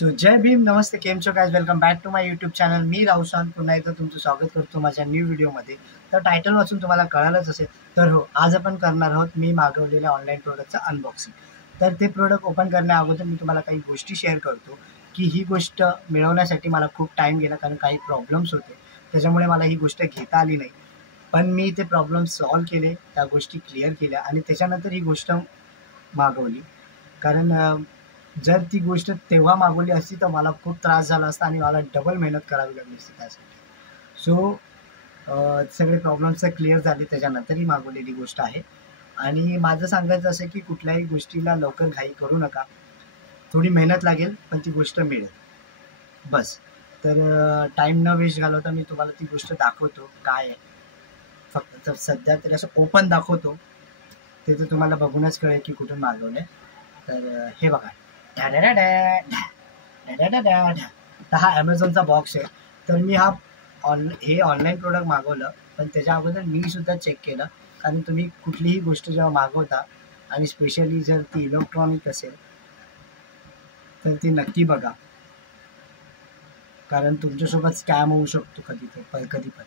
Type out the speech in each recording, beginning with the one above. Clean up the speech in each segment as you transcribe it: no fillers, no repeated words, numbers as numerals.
So जय भीम, नमस्ते, केम छो guys, welcome back to my YouTube channel. मी रावसान पुन्हा एकदा तुमचं स्वागत करतो माझ्या न्यू व्हिडिओमध्ये. तर टायटल वाचून तुम्हाला कळालंच असेल. तर हो, आज आपण करणार आहोत मी मागवलेल्या ऑनलाईन प्रोडक्टचं अनबॉक्सिंग. तर ते प्रोडक्ट ओपन करण्या अगोदर मी तुम्हाला काही गोष्टी शेअर करतो की ही गोष्ट मिळवण्यासाठी मला खूप टाईम गेला, कारण काही प्रॉब्लेम्स होते. त्याच्यामुळे मला ही गोष्ट घेता आली नाही. पण मी ते प्रॉब्लेम सॉल्व्ह केले, त्या गोष्टी क्लिअर केल्या आणि त्याच्यानंतर ही गोष्ट मागवली. कारण जर ती गोष्ट तेव्हा मागवली असती तर मला खूप त्रास झाला असता आणि मला डबल मेहनत करावी लागली असती त्यासाठी. सो सगळे प्रॉब्लेम्स क्लिअर झाले, त्याच्यानंतर ही मागवलेली गोष्ट आहे. आणि माझं सांगायचं असं की कुठल्याही गोष्टीला लवकर घाई करू नका. थोडी मेहनत लागेल पण ती गोष्ट मिळेल, बस. तर टाईम न वेस्ट घालवता मी तुम्हाला ती गोष्ट दाखवतो काय आहे. फक्त तर सध्या तरी असं ओपन दाखवतो, ते तर तुम्हाला बघूनच कळेल की कुठून मागवलं. तर हे बघा, तर हा ॲमेझॉनचा बॉक्स आहे. तर मी हे ऑनलाईन प्रोडक्ट मागवलं, पण त्याच्या अगोदर मी सुद्धा चेक केलं. कारण तुम्ही कुठलीही गोष्ट जेव्हा मागवता आणि स्पेशली जर ती इलेक्ट्रॉनिक असेल तर ती नक्की बघा, कारण तुमच्यासोबत स्कॅम होऊ शकतो कधी पण.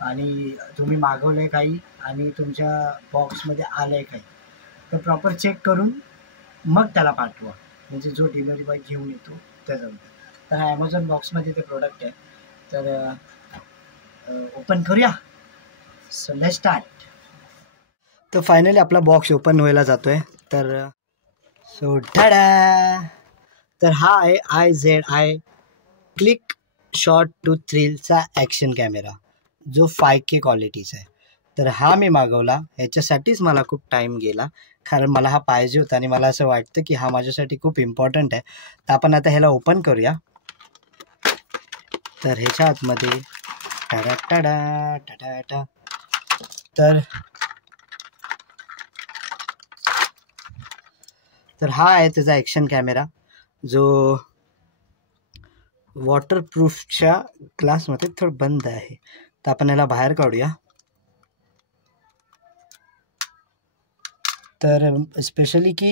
आणि तुम्ही मागवलंय काही आणि तुमच्या बॉक्समध्ये आलंय काही, तर प्रॉपर चेक करून मग त्याला पाठवा, म्हणजे जो डिलिव्हरी बॉय घेऊन येतो त्याच्यानंतर. तर हा ॲमेझॉन बॉक्समध्ये ते प्रोडक्ट आहे. तर ओपन करूया. So let's start. तर फायनली आपला बॉक्स ओपन व्हायला जातोय. तर सो टाडा. तर हा आहे IZI क्लिक शॉट टू थ्रिलचा ॲक्शन कॅमेरा, जो 5K क्वालिटीचा आहे. तर हा मी मागवला, ह्याच्यासाठीच मला खूप टाईम गेला, कारण मला हा पाहिजे होता आणि मला असं वाटतं की हा माझ्यासाठी खूप इम्पॉर्टंट आहे. तर आपण आता ह्याला ओपन करूया. तर ह्याच्या आतमध्ये टाडा टाडा टाडा. तर हा आहे त्याचा ॲक्शन कॅमेरा, जो वॉटरप्रूफच्या ग्लासमध्ये थोडं बंद आहे. तर आपण याला बाहेर काढूया. तर स्पेशली की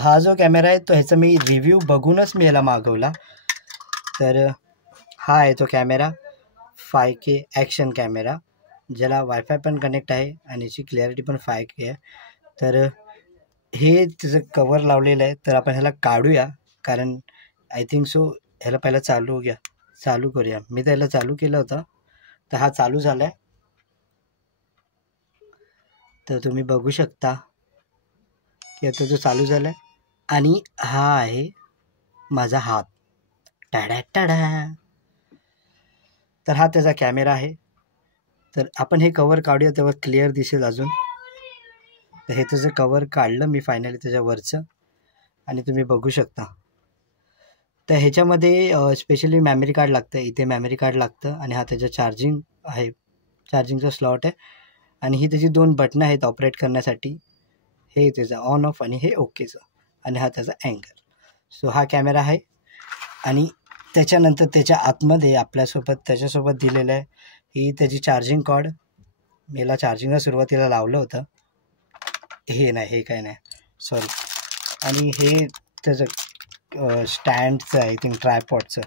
हा जो कॅमेरा आहे तो ह्याचा मी रिव्ह्यू बघूनच मी याला मागवला. तर हा आहे तो कॅमेरा, 5K ॲक्शन कॅमेरा, ज्याला वायफाय पण कनेक्ट आहे आणि याची क्लॅरिटी पण 5K आहे. तर हे त्याचं कवर लावलेलं आहे. तर आपण ह्याला काढूया, कारण आय थिंक सो ह्याला पहिला चालू करूया. मी त्याला चालू केलं होतं, तर हा चालू झाला आहे. तर तुम्ही बघू शकता की आता जो चालू झाला आहे. आणि हा आहे माझा हात. टाडा टाडा. तर हा त्याचा कॅमेरा आहे. तर आपण हे कवर काढूया, तेव्हा क्लिअर दिसेल अजून. तर हे त्याचं कवर काढलं मी फायनली त्याच्यावरचं, आणि तुम्ही बघू शकता. तर ह्याच्यामध्ये स्पेशली मेमरी कार्ड लागतं. इथे मेमरी कार्ड लागतं आणि हा त्याचं चार्जिंग आहे, चार्जिंगचा स्लॉट आहे. आणि ही त्याची 2 बटणं आहेत ऑपरेट करण्यासाठी. हे त्याचं ऑन ऑफ आणि हे ओकेचं, आणि हा त्याचा अँगल. सो हा कॅमेरा आहे. आणि त्याच्यानंतर त्याच्या आतमध्ये त्याच्यासोबत दिलेलं आहे ही त्याची चार्जिंग कॉर्ड. मला चार्जिंगला सुरुवातीला लावलं होतं, हे काय नाही, सॉरी. आणि हे त्याचं स्टँडचं आहे, आय थिंक ट्रायपॉडचं.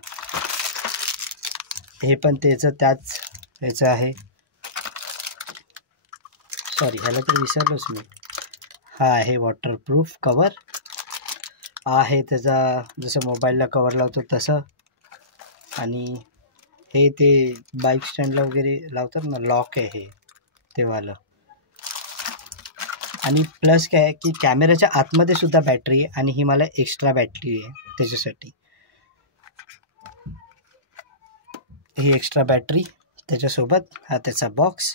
हे पण त्याचं आहे. सॉरी, ह्याला तर विसरलोच मी. हा आहे वॉटरप्रूफ कवर. आहे त्याचा जसं मोबाईलला कवर लावतो तसं. आणि हे ते बाईक स्टँडला वगैरे लावतात ना, लॉक आहे हे ते वालं. आणि प्लस काय आहे की कॅमेऱ्याच्या आतमध्ये सुद्धा बॅटरी आहे, आणि ही मला एक्स्ट्रा बॅटरी आहे त्याच्यासाठी. ही एक्स्ट्रा बॅटरी त्याच्यासोबत. हा त्याचा बॉक्स.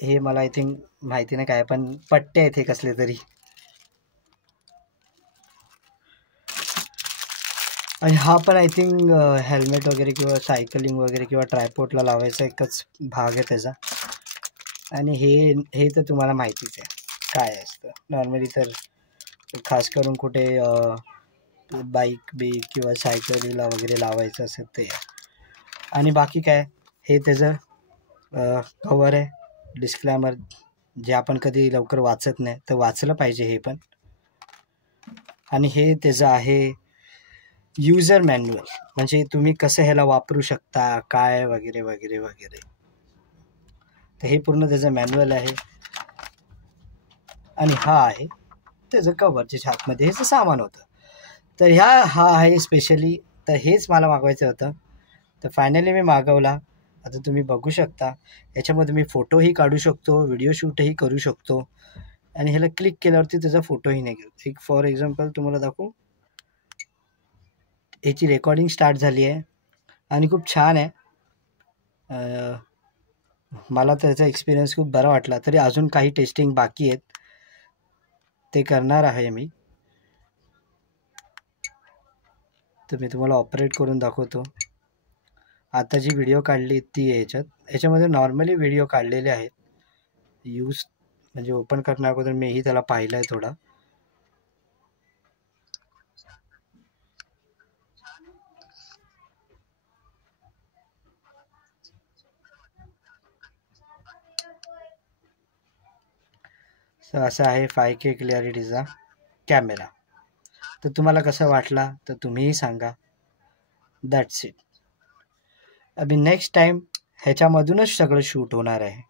हे मला आय थिंक माहिती नाही काय, पण पट्टे आहेत हे कसले तरी. आणि हा पण आय थिंक हेल्मेट वगैरे किंवा सायकलिंग वगैरे किंवा ट्रायपॉडला लावायचा एकच भाग आहे त्याचा. आणि हे तर तुम्हाला माहितीच आहे काय असतं. नॉर्मली तर खास करून कुठे बाईक किंवा सायकलीला वगैरे लावायचं असेल ते. आणि बाकी काय, हे त्याचं कवर आहे, डिस्क्लेमर, जे आपण कधी लवकर वाचत नाही, तर वाचलं पाहिजे हे पण. आणि हे त्याचं आहे युजर मॅन्युअल, म्हणजे तुम्ही कसं ह्याला वापरू शकता काय वगैरे वगैरे वगैरे. तर हे पूर्ण त्याचं मॅन्युअल आहे. आणि हा आहे त्याचं कवर, ज्याच्या आतमध्ये ह्याचं सामान होतं. तर हा आहे स्पेशली. तर हेच मला मागवायचं होतं. तर फायनली मी मागवला. आता तुम्ही बघू शकता याच्यामध्ये मी फोटोही काढू शकतो, व्हिडिओ शूटही करू शकतो. आणि ह्याला क्लिक केल्यावरती त्याचा फोटोही निघेल. एक फॉर एक्झाम्पल तुम्हाला दाखवू. याची रेकॉर्डिंग स्टार्ट झाली आहे आणि खूप छान आहे. मला त्याचा एक्सपिरियन्स खूप बरा वाटला. तरी अजून काही टेस्टिंग बाकी आहेत, ते करणार आहे मी. तर मी तुम्हाला ऑपरेट करून दाखवतो. आता जी व्हिडिओ काढली ती आहे याच्यामध्ये नॉर्मली व्हिडिओ काढलेले आहेत. यूज म्हणजे ओपन करण्या अगोदर मीही त्याला पाहिलं आहे थोडा. असा आहे 5K क्लॅरिटीचा कॅमेरा. तर तुम्हाला कसा वाटला तर तुम्हीही सांगा. That's it. अभि नेक्स्ट टाईम ह्याच्यामधूनच सगळं शूट होणार आहे.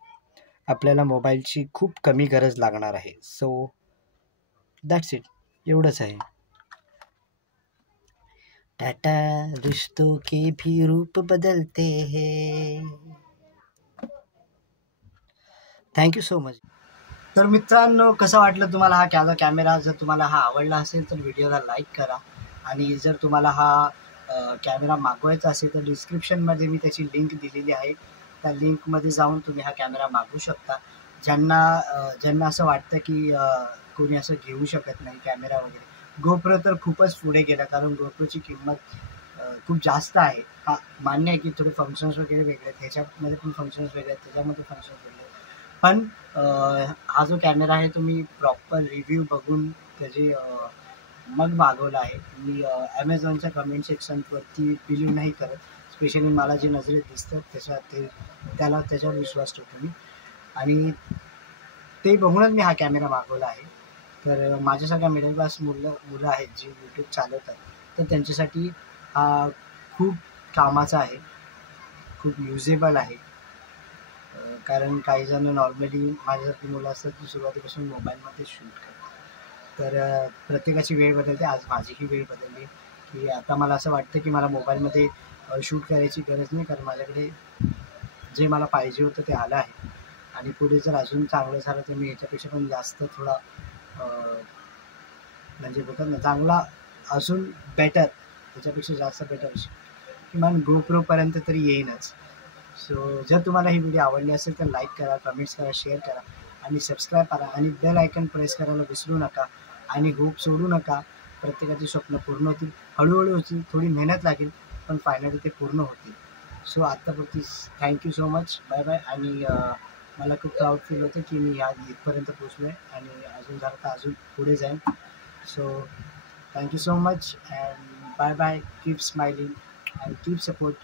आपल्याला मोबाईलची खूप कमी गरज लागणार आहे. So that's it. एवढंच आहे. टाटा रिश्तों के भी रूप बदलते हैं. Thank you so much. तर मित्रांनो, कसं वाटलं तुम्हाला हा कॅमेरा? जर तुम्हाला हा आवडला असेल तर व्हिडिओला लाईक करा. आणि जर तुम्हाला हा कॅमेरा मागवायचा असेल तर डिस्क्रिप्शनमध्ये मी त्याची लिंक दिलेली आहे. त्या लिंकमध्ये जाऊन तुम्ही हा कॅमेरा मागवू शकता. ज्यांना असं वाटतं की कोणी असं घेऊ शकत नाही कॅमेरा वगैरे. गोप्रो तर खूपच पुढे गेला, कारण गोप्रोची किंमत खूप जास्त आहे. हां, मान्य आहे की थोडे फंक्शन्स वगैरे वेगळे आहेत, ह्याच्यामध्ये पण फंक्शन्स वेगळे आहेत, त्याच्यामध्ये फंक्शन्स वेगळे आहेत. पण हा जो कॅमेरा आहे तो मी प्रॉपर रिव्ह्यू बघून त्याची मग मागवला आहे. मी ॲमेझॉनच्या कमेंट सेक्शनवरती बिलीव्ह नाही करत. स्पेशली मला जे नजरेत दिसतं त्याच्यावर विश्वास ठेवतो मी. आणि ते बघूनच मी हा कॅमेरा मागवला आहे. तर माझ्यासारख्या मिडल क्लास मुलं आहेत जी यूट्यूब चालवतात, तर त्यांच्यासाठी हा खूप कामाचा आहे, खूप युजेबल आहे. कारण काही जण नॉर्मली माझ्यासारखी मुलं असतात ती सुरुवातीपासून मोबाईलमध्ये शूट करतात. तर प्रत्येकाची वेळ बदलते. आज माझीही वेळ बदलली, की आता मला असं वाटतं की मला मोबाईलमध्ये शूट करायची गरज नाही, कारण माझ्याकडे जे मला पाहिजे होतं ते आलं आहे. आणि पुढे जर अजून चांगलं झालं तर मी ह्याच्यापेक्षा पण जास्त थोडा म्हणजे बोलतात ना चांगला, अजून बेटर, त्याच्यापेक्षा जास्त बेटर किमान GoProपर्यंत तरी येईनच. सो जर तुम्हाला ही व्हिडिओ आवडली असेल तर लाईक करा, कमेंट्स करा, शेअर करा आणि सबस्क्राईब करा आणि बेल आयकन प्रेस करायला विसरू नका. आणि होप सोडू नका. प्रत्येकाची स्वप्न पूर्ण होतील, हळूहळू होतील, थोडी मेहनत लागेल, पण फायनली ते पूर्ण होतील. सो आत्तापुरती thank you so much. Bye bye. आणि मला खूप प्राऊड फील होतं की मी इथपर्यंत पोचलो आहे आणि अजून झालं तर अजून पुढे जाईन. So thank you so much and bye bye. Keep smiling and keep support.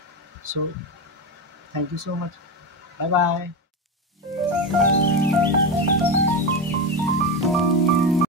So thank you so much. Bye bye.